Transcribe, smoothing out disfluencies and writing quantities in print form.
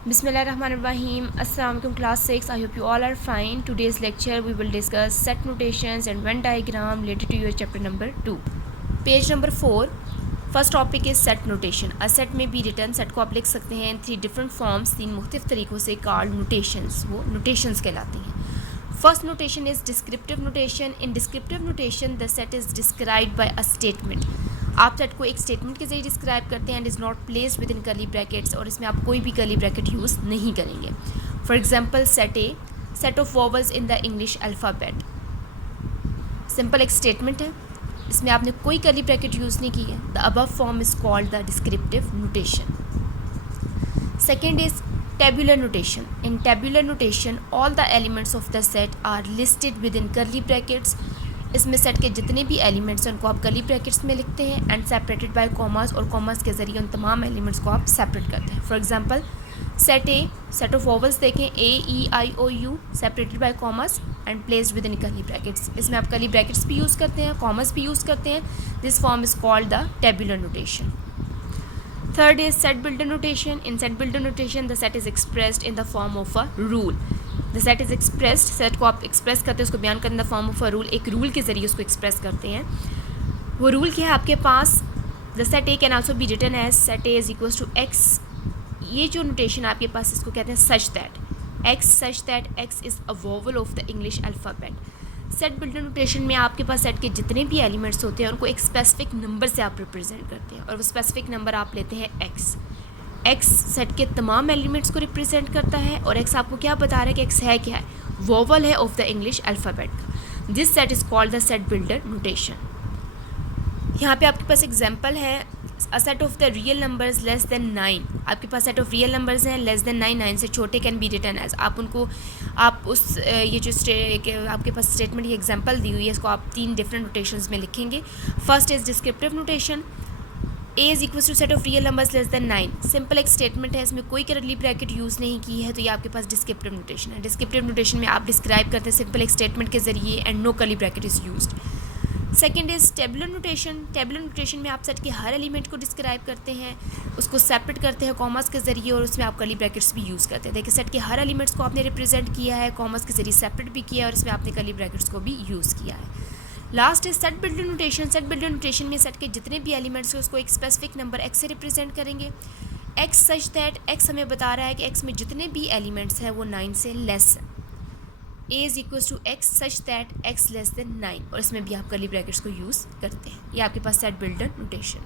Bismillahirrahmanirrahim. Assalamualaikum class 6. I hope you all are fine. Today's lecture we will discuss set notations and Venn diagram related to your chapter number 2. Page number 4. First topic is set notation. A set may be written. Set को आप लिख सकते हैं in 3 different forms, 3 मुख्तलिफ तरीक़ों से called notations. वो notations कहलाती हैं. First notation is descriptive notation. In descriptive notation, the set is described by a statement. आप सेट को एक स्टेटमेंट के जरिए डिस्क्राइब करते हैं and is not placed within curly brackets, और इसमें आप कोई भी कर्ली ब्रैकेट यूज़ नहीं करेंगे. For example set A, set of vowels in the English alphabet. Simple एक स्टेटमेंट है, इसमें आपने कोई कर्ली ब्रैकेट यूज़ नहीं की है. The above form is called the descriptive notation. Second is tabular notation. In tabular notation, all the elements of the set are listed within curly brackets. इसमें set के जितने भी एलिमेंट्स हैं उनको आप कर्ली ब्रैकेट्स में लिखते हैं एंड सेपरेटेड बाय कॉमास, और कॉमास के ज़रिए उन तमाम एलिमेंट्स को आप सेपरेट करते हैं. For example set A, set of vowels देखें A E I O U, separated by commas and placed within curly brackets. इसमें आप कर्ली ब्रैकेट्स भी यूज़ करते हैं, कॉमास भी यूज़ करते हैं. This form is called the tabular notation. Third is set builder notation. In set builder notation, the set is expressed in the form of a rule. The set is expressed, set को आप express करते हैं, उसको बयान करते हैं the form of a rule. एक rule के ज़रिए उसको एक्सप्रेस करते हैं. वो रूल क्या है आपके पास? The set A can also be written as set A is equals to x. ये जो नोटेशन आपके पास, इसको कहते हैं such that x is a vowel of the English alphabet. Set builder notation में आपके पास सेट के जितने भी एलिमेंट्स होते हैं उनको एक स्पेसिफिक नंबर से आप रिप्रेजेंट करते हैं, और वो स्पेसिफिक नंबर आप लेते हैं एक्स. एक्स सेट के तमाम एलिमेंट्स को रिप्रेजेंट करता है, और एक्स आपको क्या बता रहा है कि एक्स है क्या है? वोवल है of the English alphabet. This set is called the set builder notation. यहाँ पे आपके पास एग्जांपल है, a set of the real numbers less than 9. आपके पास सेट ऑफ रियल नंबर्स हैं लेस देन 9, 9 से छोटे, कैन बी रिटन एज. आप उनको आप उस ये जो आपके पास स्टेटमेंट की एग्जांपल दी हुई है, इसको आप 3 डिफरेंट नोटेशंस में लिखेंगे. First is descriptive notation. A is equal to set of real numbers less than 9. Simple एक स्टेटमेंट है, इसमें कोई कर्ली ब्रैकेट यूज़ नहीं की है, तो ये आपके पास डिस्क्रिप्टिव नोटेशन है. डिस्क्रिप्टिव नोटेशन में आप डिस्क्राइब करते हैं सिंपल एक स्टेटमेंट के ज़रिए and no curly bracket is used. Second is tabular notation. Tabular notation में आप सेट के हर एलिमेंट को डिस्क्राइब करते हैं, उसको सेपरेट करते हैं कॉमर्स के ज़रिए, और उसमें आप कर्ली ब्रैकेट्स भी यूज़ करते हैं. देखिए सेट के हर एलिमेंट्स को आपने रिप्रेजेंट किया है, कॉमर्स के ज़रिए सेपरेट भी किया है, और इसमें आपने कर्ली ब्रैकेट्स को भी यूज़ किया है. Last is set builder notation. Set builder notation में सेट के जितने भी एलिमेंट्स हैं उसको एक स्पेसिफिक नंबर एक्स से रिप्रेजेंट करेंगे. एक्स सच दैट एक्स हमें बता रहा है कि एक्स में जितने भी एलिमेंट्स हैं वो 9 से लेस है. A is equals to x such that x less than 9, और इसमें भी आप कर्ली ब्रैकेट्स को यूज़ करते हैं. ये आपके पास सेट बिल्डर नोटेशन.